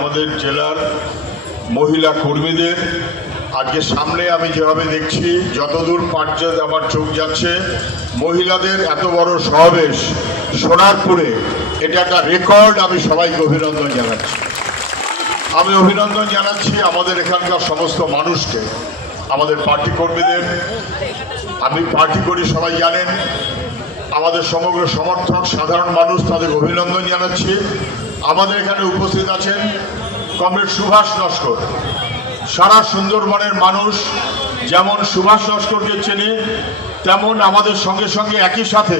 আমাদের জেলার মহিলা কর্মীদের। আজকে সামনে আমি যেভাবে দেখছি, যতদূর পার্য আমার চোখ যাচ্ছে, মহিলাদের এত বড় সমাবেশ সোনারপুরে, এটা একটা রেকর্ড আমি সবাইকে অভিনন্দন জানাচ্ছি। আমি অভিনন্দন জানাচ্ছি আমাদের এখানকার সমস্ত মানুষকে, আমাদের পার্টি কর্মীদের। আমি পার্টি করি সবাই জানেন, আমাদের সমগ্র সমর্থক, সাধারণ মানুষ তাদের অভিনন্দন জানাচ্ছি। আমাদের এখানে উপস্থিত আছেন কমরেড সুভাষ নস্কর সারা সুন্দরবনের মানুষ যেমন সুভাষ নস্করকে চেনে, তেমন আমাদের সঙ্গে সঙ্গে একই সাথে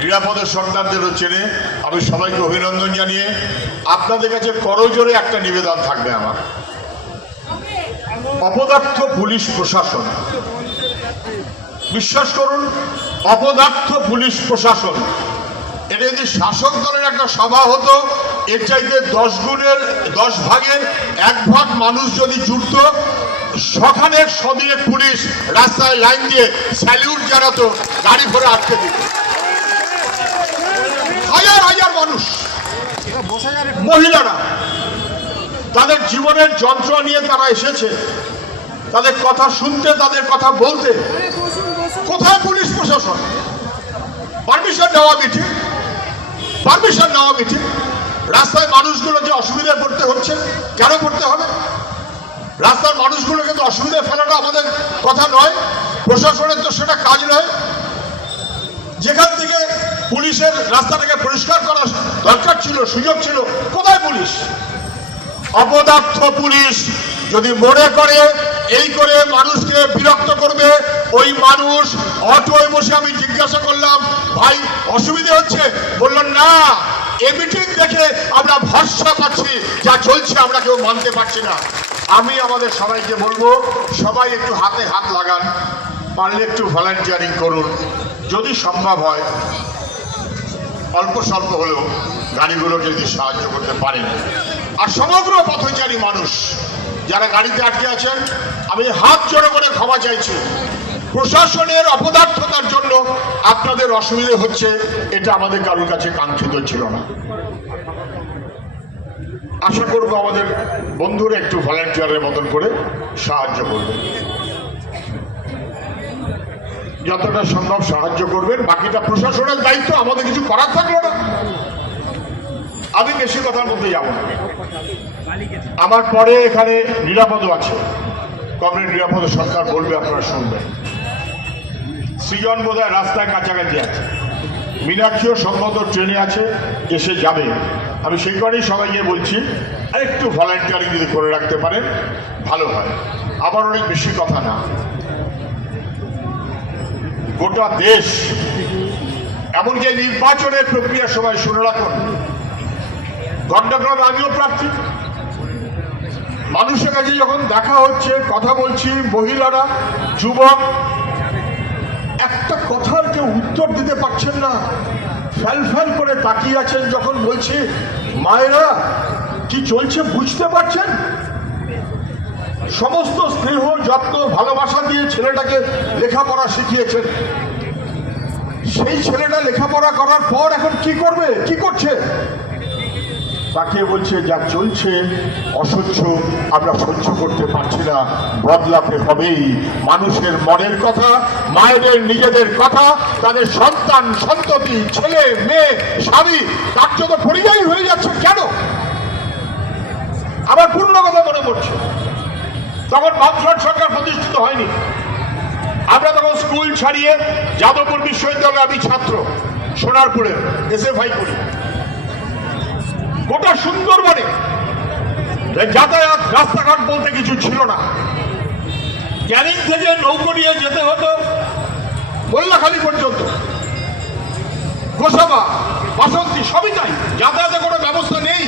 নিরাপদের সরকারদেরও চেনে। আমি সবাইকে অভিনন্দন জানিয়ে আপনাদের কাছে করজোরে একটা নিবেদন থাকবে আমার। অপদার্থ পুলিশ প্রশাসন। বিশ্বাস করুন, অপদার্থ পুলিশ প্রশাসন এটা যদি শাসক দলের একটা সভা হতো, এর চাইতে দশ গুণের, দশ ভাগের এক ভাগ মানুষ যদি জুটত সখানের সদিয়ে পুলিশ রাস্তায় লাইন দিয়ে স্যালিউট জানাতো, গাড়ি ভরে আটকে দিত। হাজার হাজার মানুষ, মহিলারা, তাদের জীবনের যন্ত্র নিয়ে তারা এসেছে। তাদের কথা শুনতে, তাদের কথা বলতে। কোথায় পুলিশ প্রশাসন? পারমিশন নেওয়া মিটিং পারমিশন নেওয়া মিটিং রাস্তায় মানুষগুলো যে অসুবিধায় পড়তে হচ্ছে, কেন পড়তে হবে? রাস্তার মানুষগুলোকে তো অসুবিধায় ফেলাটা আমাদের কথা নয়, প্রশাসনের তো সেটা কাজ নয়। যেখান থেকে পুলিশের রাস্তাটাকে পরিষ্কার করার দরকার ছিল, সুযোগ ছিল, কোথায় পুলিশ? অপদার্থ পুলিশ যদি মনে করে, এই করে মানুষকে বিরক্ত করবে ওই মানুষ অটোয় বসে আমি জিজ্ঞাসা করলাম, ভাই, অসুবিধে হচ্ছে? বললেন না, এ মিটিং দেখে আমরা ভরসা পাচ্ছি, যা চলছে আমরা কেউ মানতে পারছি না। আমি আমাদের সবাইকে বলব, সবাই একটু হাতে হাত লাগান, পারলে একটু ভলান্টিয়ারিং করুন, যদি সম্ভব হয়। অল্প স্বল্প হলেও গাড়িগুলোকে যদি সাহায্য করতে পারেন। আর সমগ্র পথচারী মানুষ, যারা গাড়িতে আটকে আছেন, আমি হাত জোড়ো করে ক্ষমা চাইছি। প্রশাসনের অপদার্থতার জন্য আপনাদের অসুবিধে হচ্ছে, এটা আমাদের কারোর কাছে কাঙ্ক্ষিত ছিল না। আশা করব আমাদের বন্ধুরা একটু ভলান্টিয়ারের মতন করে সাহায্য করবে যতটা সম্ভব সাহায্য করবেন, বাকিটা প্রশাসনের দায়িত্ব, আমাদের কিছু করার থাকল না। আমি বেশি কথার মধ্যে যাব না। আমার পরে এখানে নিরাপদও আছে। কমরেড নিরাপদ সরকার বলবে, আপনারা শুনবেন। সৃজন বোধহয় রাস্তায় কাছাকাছি আছে। মীনাক্ষীও সম্ভবত ট্রেনে আছে, এসে যাবে। আমি সেই কারণেই সবাইকে বলছি একটু ভলান্টিয়ারিং যদি করে রাখতে পারেন, ভালো হয়। আবার অনেক বেশি কথা না। গোটা দেশ, এমনকি নির্বাচনের প্রক্রিয়ার সময় শুনে রাখুন ঘণ্টাক্রমে আমিও প্রার্থী। মানুষের কাছে যখন দেখা হচ্ছে, কথা বলছি, মহিলারা, যুবক একটা কথার কেউ উত্তর দিতে পারছেন না। ফ্যাল ফ্যাল করে তাকিয়ে আছেন যখন বলছি, মায়েরা, কি চলছে বুঝতে পারছেন? সমস্ত স্নেহ, যত্ন, ভালোবাসা দিয়ে ছেলেটাকে লেখাপড়া শিখিয়েছেন। সেই ছেলেটা লেখাপড়া করার পর এখন কি করবে? কি করছে? তাকে বলছে, যা চলছে, অসহ্য, আমরা সহ্য করতে পারছি না, বদলাতে হবেই। মানুষের মনের কথা, মায়েদের নিজেদের কথা, তাদের সন্তান, সন্ততি, ছেলে, মেয়ে, স্বামী, তার জন্য পরিযায়ী হয়ে যাচ্ছে কেন? আমার পূর্ণ কথা মনে পড়ছে। তখন বামফ্রন্ট সরকার প্রতিষ্ঠিত হয়নি। আমরা তখন স্কুল ছাড়িয়ে যাদবপুর বিশ্ববিদ্যালয়ে আমি ছাত্র সোনারপুরে এসএফআই করি। গোটা সুন্দরবনে যাতায়াত, রাস্তাঘাট বলতে কিছু ছিল না। ক্যানিং থেকে নৌকো নিয়ে যেতে হতো, মোল্লাখালী পর্যন্ত। গোসাবা, বাসন্তী, সবই তাই। যাতায়াতের কোনো ব্যবস্থা নেই।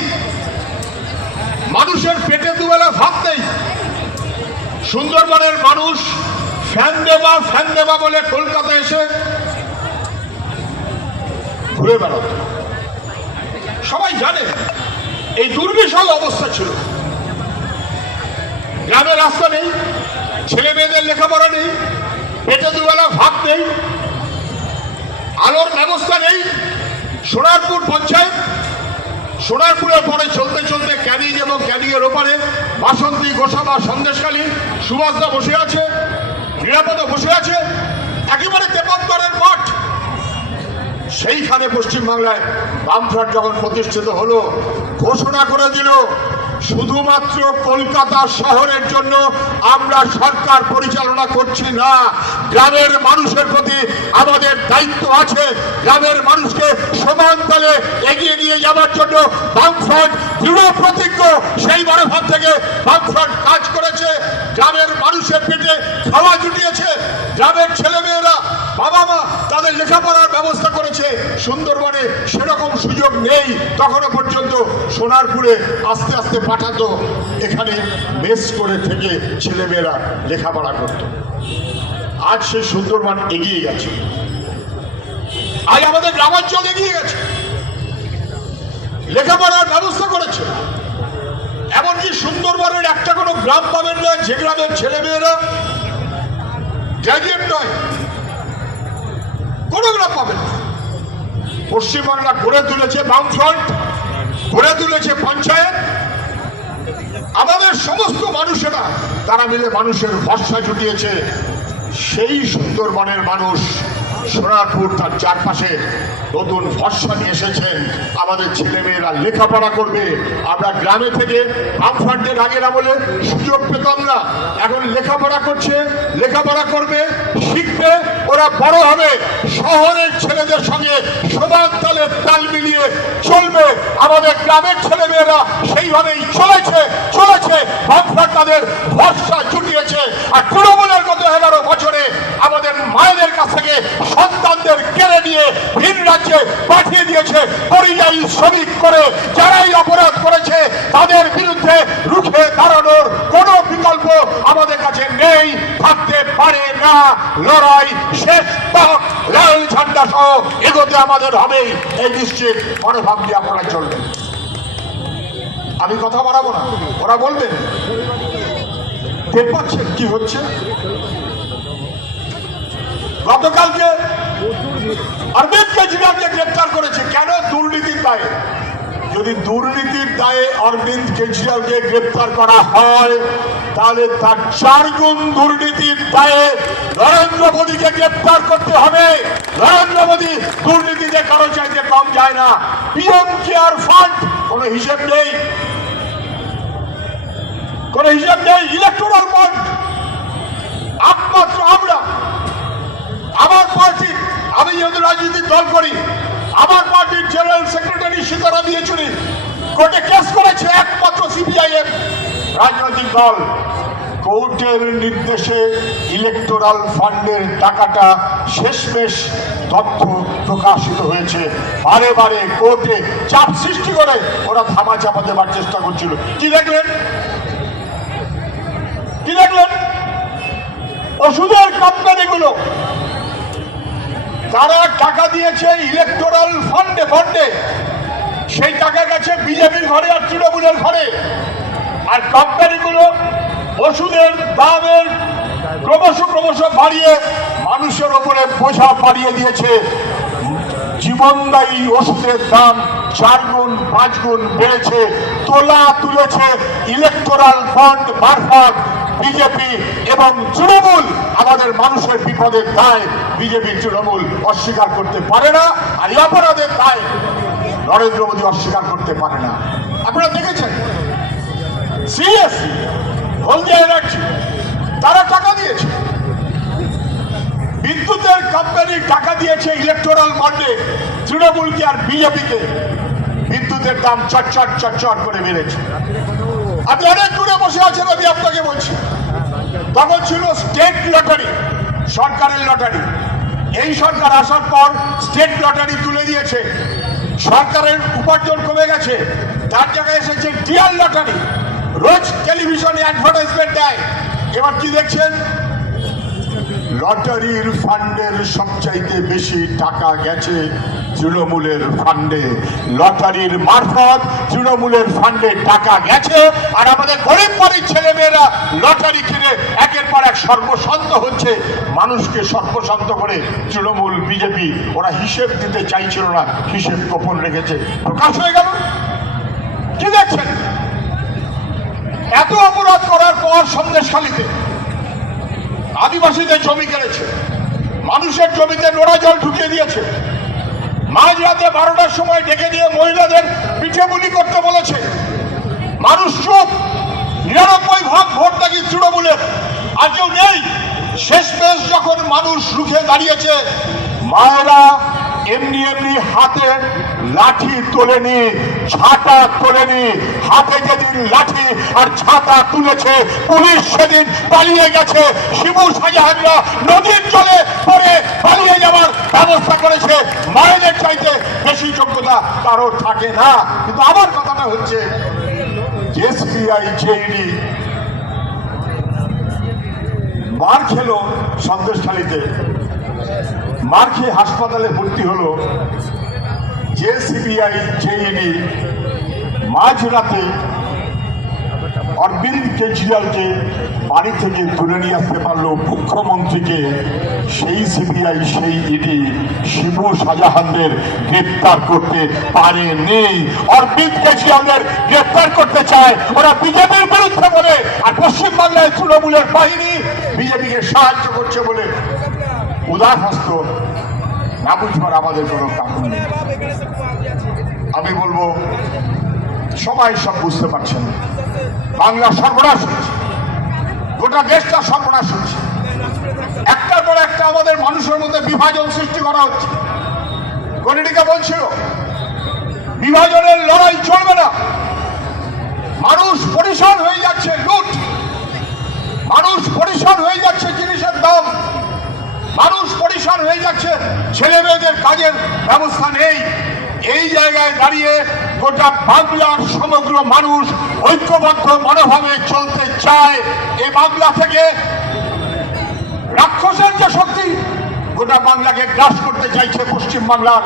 মানুষের পেটে দুবেলা ভাত নেই। সুন্দরবনের মানুষ ফ্যান দেবা ফ্যান দেবা বলে কলকাতা এসে ঘুরে বেড়াতো। সবাই জানে এই দুর্বিশাল অবস্থা ছিল। গ্রামে রাস্তা নেই, ছেলে মেয়েদের লেখাপড়া নেই, পেটে দুবেলা ভাত নেই, আলোর ব্যবস্থা নেই। সোনারপুর পঞ্চায়েত, সোনারপুরের পরে চলতে চলতে ক্যানিং এবং ক্যানিংয়ের ওপারে বাসন্তী, গোসাবা সন্দেশকালী সুভাষদা বসে আছে নিরাপদে বসে আছে সেইখানে পশ্চিমবাংলায় বামফ্রন্ট যখন প্রতিষ্ঠিত হলো, ঘোষণা করে দিল, শুধুমাত্র কলকাতা শহরের জন্য আমরা সরকার পরিচালনা করছি না গ্রামের মানুষের প্রতি আমাদের দায়িত্ব আছে। গ্রামের মানুষকে সমান তালে এগিয়ে নিয়ে যাওয়ার জন্য বামফ্রন্ট দৃঢ় প্রতিজ্ঞ, সেই মনোভাব থেকে বামফ্রন্ট কাজ করেছে। গ্রামের মানুষের পেটে খাওয়া জুটিয়েছে। গ্রামের ছেলেমেয়েরা বাবা মা তাদের লেখাপড়ার ব্যবস্থা করেছে। সুন্দরবনে সেরকম সুযোগ নেই তখনও পর্যন্ত। সোনারপুরে আস্তে আস্তে পাঠাতো। এখানে মেস করে থেকে ছেলেমেয়েরা লেখাপড়া করত। আজ সেই সুন্দরবন এগিয়ে গেছে। আজ আমাদের গ্রামাঞ্চল এগিয়ে গেছে। লেখাপড়ার ব্যবস্থা করেছে। এমনকি সুন্দরবনের একটা কোনো গ্রাম পাবেন না, যে গ্রামের ছেলেমেয়েরা গ্র্যাজুয়েট নয়। কোনো গ্রাম পাবেন না। পশ্চিমবাংলা গড়ে তুলেছে বামফ্রন্ট গড়ে তুলেছে পঞ্চায়েত। আমাদের সমস্ত মানুষেরা, তারা মিলে মানুষের ভরসা জুটিয়েছে। সেই সুন্দরবনের মানুষ সোনারপুর তার চারপাশে নতুন ভরসা নিয়ে এসেছেন। আমাদের ছেলেমেয়েরা লেখাপড়া করবে। আমরা গ্রামে থেকে আমফ্রান্টের আগের আমলে সুযোগ পেতাম না। এখন লেখাপড়া করছে, লেখাপড়া করবে, শিখবে, ওরা বড় হবে। শহরের ছেলেদের সঙ্গে সমান তালে তাল মিলিয়ে চলবে। আমাদের গ্রামের ছেলেমেয়েরা সেইভাবেই চলেছে চলেছে বামফ্রন্ট তাদের ভরসা জুটিয়েছে আর তৃণমূলের গত এগারো বছরে আমাদের মায়েদের কাছ থেকে সন্তানদের কেড়ে নিয়ে ভিন রাজ্যে দিয়েছে পরিযায়ী শ্রমিক করে যারাই অপরাধ করেছে, তাদের বিরুদ্ধে রুখে দাঁড়ানোর কোনো বিকল্প আমাদের কাছে নেই। থাকতে পারে না। লড়াই শেষ পাক। লাল ঝান্ডা সহ এগোতে আমাদের হবেই এই নিশ্চিত মনোভাব দিয়ে আপনারা চলবেন। আমি কথা বাড়াবো না। ওরা বলবেন। পাচ্ছেন কি হচ্ছে? গতকালকে অরবিন্দ কেজরিওয়ালকে গ্রেপ্তার করেছে কেন দুর্নীতির দায়ে? যদি দুর্নীতির দায়ে অরবিন্দ কেজরিওয়ালকে গ্রেপ্তার করা হয়, তাহলে তার চার গুণ দুর্নীতির দায়ে নরেন্দ্র মোদীকে গ্রেপ্তার করতে হবে। নরেন্দ্র মোদী দুর্নীতিতে কারও চাইতে কম যায় না। পিএম কেয়ার ফান্ড কোনো হিসেব নেই। কোনো হিসেব নেই ইলেকট্রাল বন্ড একমাত্র আমরা। আমার পার্টি আমি যেহেতু রাজনীতির দল করি আমার পার্টির জেনারেল সেক্রেটারি সীতারাম ইয়েচুরি কোর্টে কেস করেছে একমাত্র সিপিআইএম রাজনৈতিক দল। কোর্টের নির্দেশে ইলেকটোরাল ফান্ডের টাকাটা শেষমেশ তথ্য প্রকাশিত হয়েছে। বারে বারে কোর্টে চাপ সৃষ্টি করে ওরা থামা চাপা দেবার চেষ্টা করছিল। কি দেখলেন? কি দেখলেন? ওষুধের কোম্পানিগুলো তারা টাকা দিয়েছে ইলেকটোরাল ফান্ডে ফান্ডে সেই টাকা গেছে বিজেপির ঘরে আর তৃণমূলের ঘরে। আর কোম্পানিগুলো ওষুধের দামের ক্রমশ ক্রমশ বাড়িয়ে মানুষের ওপরে বোঝা বাড়িয়ে দিয়েছে। জীবনদায়ী ওষুধের দাম চার গুণ, পাঁচ গুণ বেড়েছে, তোলা তুলেছে ইলেকটোরাল ফান্ড মারফত। বিজেপি এবং তৃণমূল আমাদের মানুষের বিপদের দায় বিজেপি তৃণমূল অস্বীকার করতে পারে না, আর অপরাধের দায় নরেন্দ্র মোদী অস্বীকার করতে পারে না। আপনারা দেখেছেন? সিরিয়াসলি হলদিয়া এনার্জি তারা টাকা দিয়েছে। বিদ্যুতের কোম্পানি টাকা দিয়েছে ইলেকটোরাল ফান্ডে তৃণমূলকে আর বিজেপিকে বিদ্যুতের দাম চটচট চটচট করে বেড়েছে। আপনি অনেক দূরে বসে আছেন, আমি আপনাকে বলছি। তখন ছিল স্টেট লটারি সরকারের লটারি এই সরকার আসার পর স্টেট লটারি তুলে দিয়েছে। সরকারের উপার্জন কমে গেছে। তার জায়গায় এসেছে ডিয়ার লটারি রোজ টেলিভিশনে অ্যাডভার্টাইজমেন্ট দেয়। এবার কি দেখছেন? লটারির ফান্ডের সবচাইতে বেশি টাকা গেছে। তৃণমূলের ফান্ডে। লটারির মারফত তৃণমূলের ফান্ডে টাকা গেছে। আর আমাদের গরিব গরিব ছেলেমেয়েরা লটারি কিনে একের পর এক সর্বশান্ত হচ্ছে। মানুষকে সর্বশান্ত করে তৃণমূল, বিজেপি, ওরা হিসেব দিতে চাইছিল না, হিসেব গোপন রেখেছে। প্রকাশ হয়ে গেল। কি দেখছেন? এত অপরাধ করার পর সন্দেশখালিতে আদিবাসীদের জমি কেড়েছে। মানুষের জমিতে নোড়া জল ঢুকিয়ে দিয়েছে। মাঝ রাতে বারোটার সময় ডেকে দিয়ে মহিলাদের পিঠে বুলি করতে বলেছে। মানুষ চুপ। নিরানব্বই ভাগ ভোট নাকি তৃণমূলের। আর কেউ নেই। শেষ পেশ যখন মানুষ রুখে দাঁড়িয়েছে, মায়েরা এমনি এমনি হাতে লাঠি তোলেনি ছাতা তোলেনি হাতে যেদিন লাঠি আর ছাতা তুলেছে, পুলিশ সেদিন পালিয়ে গেছে। শিবু শাহজাহানরা নদীর জলে পরে পালিয়ে যাওয়ার ব্যবস্থা করেছে। মায়েদের চাইতে বেশি যোগ্যতা কারোর থাকে না। কিন্তু আমার কথাটা হচ্ছে এসবিআই জেইডি মার খেলো সন্দেশখালীতে। মার খেয়ে হাসপাতালে ভর্তি হলো যে সিবিআই জেইডি মাঝরাতে অরবিন্দ কেজরিওয়ালকে বাড়ি থেকে তুলে নিয়ে আসতে পারল মুখ্যমন্ত্রীকে। সেই সিবিআই, সেই ইডি, শিবু শাহজাহানদের গ্রেপ্তার করতে পারেনি অরবিন্দ কেজরিওয়ালদের গ্রেপ্তার করতে চায় ওরা বিজেপির বিরুদ্ধে বলে, আর পশ্চিমবাংলায় তৃণমূলের বাহিনী বিজেপিকে সাহায্য করছে বলে উদার হস্ত না বুঝবার আমাদের কোনো কারণ নেই আমি বলব, সবাই সব বুঝতে পারছেন। বাংলা সর্বনাশ হচ্ছে গোটা দেশটা সর্বনাশ হচ্ছে একটার পর একটা আমাদের মানুষের মধ্যে বিভাজন সৃষ্টি করা হচ্ছে। গণিটিকা বলছিল, বিভাজনের লড়াই চলবে না। মানুষ পরিসর হয়ে যাচ্ছে লুট। মানুষ পরিসর হয়ে যাচ্ছে জিনিসের দাম। ছেলে মেয়েদের কাজের ব্যবস্থা নেই। এই জায়গায় দাঁড়িয়ে গোটা বাংলার সমগ্র মানুষ ঐক্যবদ্ধ মনোভাবে চলতে চায়। এই বাংলা থেকে রাক্ষসের যে শক্তি, গোটা বাংলাকে গ্রাস করতে চাইছে পশ্চিম বাংলার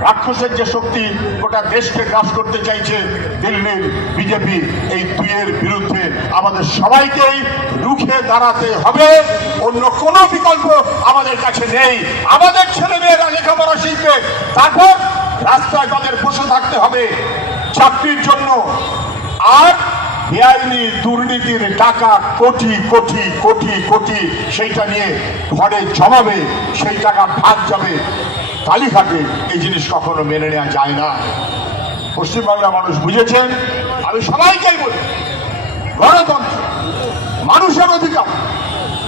রাক্ষসের যে শক্তি, গোটা দেশকে গ্রাস করতে চাইছে দিল্লির বিজেপি। এই দুইয়ের বিরুদ্ধে আমাদের সবাইকেই রুখে দাঁড়াতে হবে। অন্য কোনো বিকল্প আমাদের কাছে নেই। আমাদের ছেলে মেয়েরা লেখাপড়া শিখবে। তারপর রাস্তায় তাদের বসে থাকতে হবে। চাকরির জন্য আর বেআইনি দুর্নীতির টাকা কোটি কোটি কোটি কোটি, সেইটা নিয়ে ঘরে জমাবে। সেই টাকা ভাগ যাবে। কালীঘাটে এই জিনিস কখনো মেনে নেওয়া যায় না। পশ্চিমবাংলার মানুষ বুঝেছেন, আমি সবাইকেই বলি, গণতন্ত্র, মানুষের অধিকার,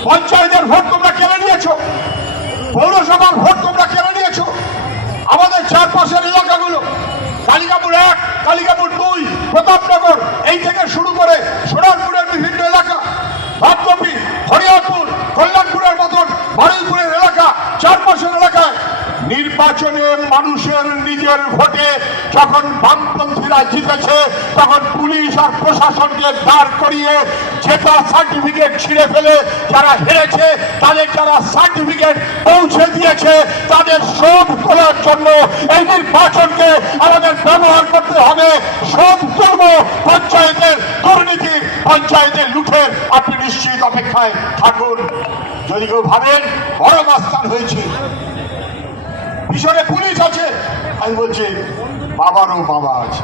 পঞ্চায়েতের ভোট তোমরা কেড়ে নিয়েছো, পৌরসভার ভোট তোমরা কেড়ে নিয়েছো, আমাদের চারপাশের এলাকাগুলো, কালিকাপুর এক, কালিকাপুর দুই, প্রতাপনগর, এই থেকে শুরু করে মানুষের নিজের ভোটে যখন বামপন্থীরা জিতেছে, তখন পুলিশ আর প্রশাসনকে দাঁড় করিয়ে যেটা সার্টিফিকেট ছিঁড়ে ফেলে যারা হেরেছে, তাদের যারা সার্টিফিকেট পৌঁছে দিয়েছে, তাদের শোধ করার জন্য এই নির্বাচনকে আমাদের ব্যবহার করতে হবে। শোধ করব পঞ্চায়েতের দুর্নীতি, পঞ্চায়েতের লুঠের। আপনি নিশ্চিত অপেক্ষায় থাকুন। যদি কেউ ভাবেন, বড় মাস্তান হয়েছে। পিছনে পুলিশ আছে। আমি বলছি, বাবারও বাবা আছে।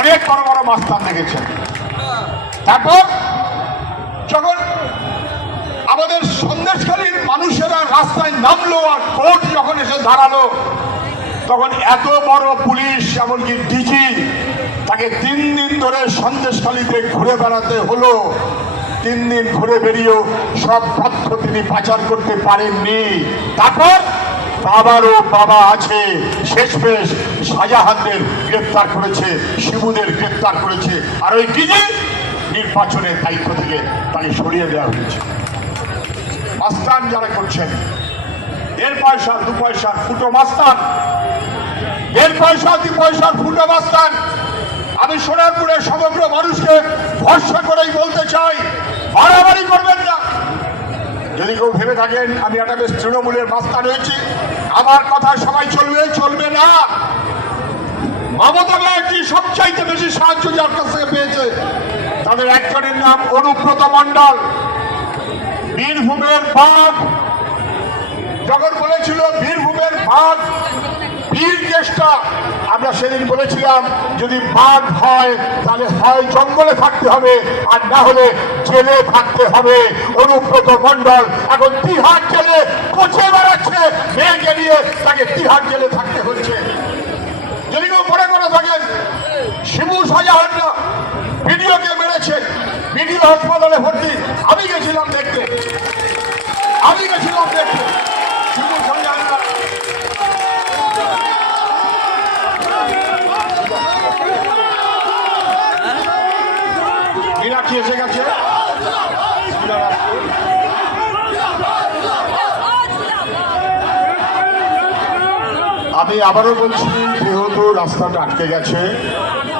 অনেক বড় বড় মাস্তান দেখেছেন। তারপর যখন আমাদের সন্দেশখালীর মানুষেরা রাস্তায় নামলো আর কোর্ট যখন এসে দাঁড়াল, তখন এত বড় পুলিশ, এমনকি ডিজি, তাকে তিন দিন ধরে সন্দেশখালীতে ঘুরে বেড়াতে হলো। তিন দিন ঘুরে বেরিয়েও সব তথ্য তিনি পাচার করতে পারেননি। তারপর বাবারও বাবা আছে শেষ পেশ শাহজাহানদের গ্রেপ্তার করেছে, শিবুদের গ্রেপ্তার করেছে। আর ওই ডিজি নির্বাচনের দায়িত্ব থেকে তাকে সরিয়ে দেওয়া হয়েছে। মাস্তান যারা করছেন, দেড় পয়সা, দু পয়সা, ফুটো মাস্তান দেড় পয়সা দু পয়সার ফুটো মাস্তান আমি সোনারপুরের সমগ্র মানুষকে ভরসা করেই বলতে চাই, বাড়াবাড়ি করবেন না। যদি কেউ ভেবে থাকেন, আমি একটা বেশ তৃণমূলের মাস্তান রয়েছি। আমার কথা সবাই চলবে চলবে না। মমতা ব্যানার্জি সবচাইতে বেশি সাহায্য যার কাছ থেকে পেয়েছে, তাদের একজনের নাম অনুব্রত মণ্ডল। বীরভূমের বাঘ। যখন বলেছিল বীরভূমের বাঘ, বীর কেষ্টা আমরা সেদিন বলেছিলাম, যদি বাঘ হয়, তাহলে হয় জঙ্গলে থাকতে হবে, আর না হলে জেলে থাকতে হবে। অনুব্রত মন্ডল এখন তিহার জেলে কোচে বেড়াচ্ছে, মেয়েকে নিয়ে তাকে তিহার জেলে থাকতে হচ্ছে। যদি কেউ মনে করে থাকেন শিবু শাহজাহানরা ভিডিওকে মেরেছে, ভিডিও হাসপাতালে ভর্তি। আমি গেছিলাম আবারও বলছি, যেহেতু রাস্তাটা আটকে গেছে,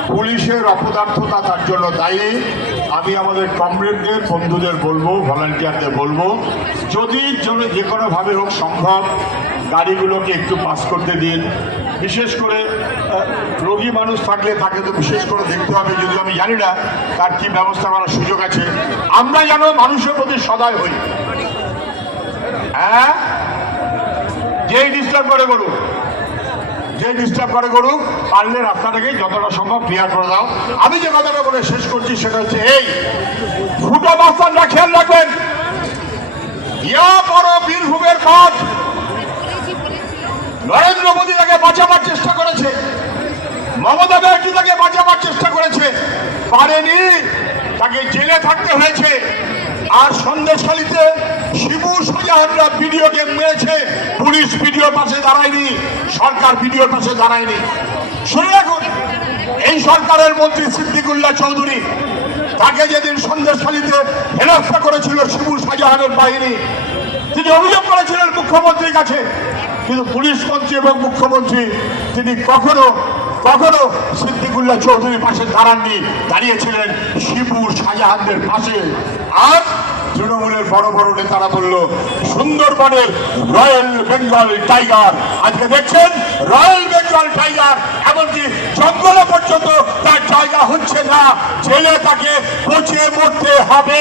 পুলিশের অপদার্থতা তার জন্য দায়ী। আমি আমাদের কমরেডদের, বন্ধুদের বলব, ভলান্টিয়ারদের বলব, যদি জন্য যে কোনোভাবে হোক সম্ভব, গাড়িগুলোকে একটু পাস করতে দিন। বিশেষ করে রোগী মানুষ থাকলে তাকে তো বিশেষ করে দেখতে হবে যদি আমি জানি না তার কি ব্যবস্থা করার সুযোগ আছে। আমরা যেন মানুষের প্রতি সদয় হই। হ্যাঁ? যেই ডিস্টার্ব করে করুক যে ডিস্টার্ব করে করুক, পারলে রাস্তাটাকে যতটা সম্ভব ক্লিয়ার করে দাও। আমি যে কথাটা বলে শেষ করছি, সেটা হচ্ছে এই, ফুটো বাস্তানরা খেয়াল রাখবেন। ইয়া বড় বীরভূমের পথ। নরেন্দ্র মোদী তাকে বাঁচাবার চেষ্টা করেছে। মমতা ব্যানার্জি তাকে বাঁচাবার চেষ্টা করেছে। পারেনি, তাকে জেলে থাকতে হয়েছে। আর সন্দেশখালিতে শিবু শাহজাহানরা ভিডিওকে মেরেছে। পুলিশ ভিডিওর পাশে দাঁড়ায়নি, সরকার ভিডিওর পাশে দাঁড়ায়নি। শুনে রাখুন, এই সরকারের মন্ত্রী সিদ্দিকুল্লাহ চৌধুরী তাকে যেদিন সন্দেশখালিতে হেনস্থা করেছিল শিবু শাহজাহানের বাহিনী, তিনি অভিযোগ করেছিলেন মুখ্যমন্ত্রীর কাছে। কিন্তু পুলিশ মন্ত্রী এবং মুখ্যমন্ত্রী, তিনি কখনো কখনো সিদ্দিকুল্লাহ চৌধুরীর পাশে দাঁড়াননি, দাঁড়িয়েছিলেন শিবু শাহজাহানদের পাশে। আর তৃণমূলের বড় বড় নেতারা বলল, সুন্দরবনের রয়্যাল বেঙ্গল টাইগার। আজকে দেখছেন, রয়্যাল বেঙ্গল টাইগার, এমনকি জঙ্গলে পর্যন্ত তার জায়গা হচ্ছে না। জেলে তাকে পচিয়ে মরতে হবে।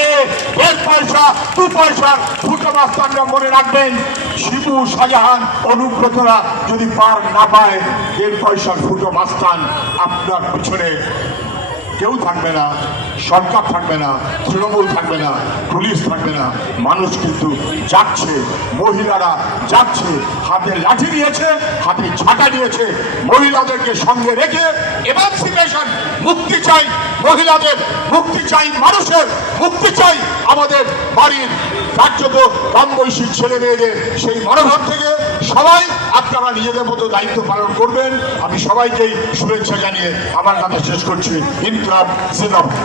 এর পয়সা, দু পয়সার ফুটো মাস্তানরা মনে রাখবেন। শিবু, শাহজাহান, অনুব্রতরা যদি পার না পায়, দেড় পয়সার ফুটো মাস্তান আপনার পিছনে। কেউ থাকবে না, সরকার থাকবে না, তৃণমূল থাকবে না, পুলিশ থাকবে না, মানুষ কিন্তু যাচ্ছে, মহিলারা যাচ্ছে, হাতে লাঠি নিয়েছে হাতে ছাটা দিয়েছে, মহিলাদেরকে সঙ্গে রেখে এমানসিপেশন, মুক্তি চাই মহিলাদের, মুক্তি চাই মানুষের, মুক্তি চাই আমাদের বাড়ির কার্যত কম বয়সী ছেলে মেয়েদের সেই মনোভাব থেকে সবাই আপনারা নিজেদের মতো দায়িত্ব পালন করবেন। আমি সবাইকেই শুভেচ্ছা জানিয়ে আমার কথা শেষ করছি। ইনকলাব জিন্দাবাদ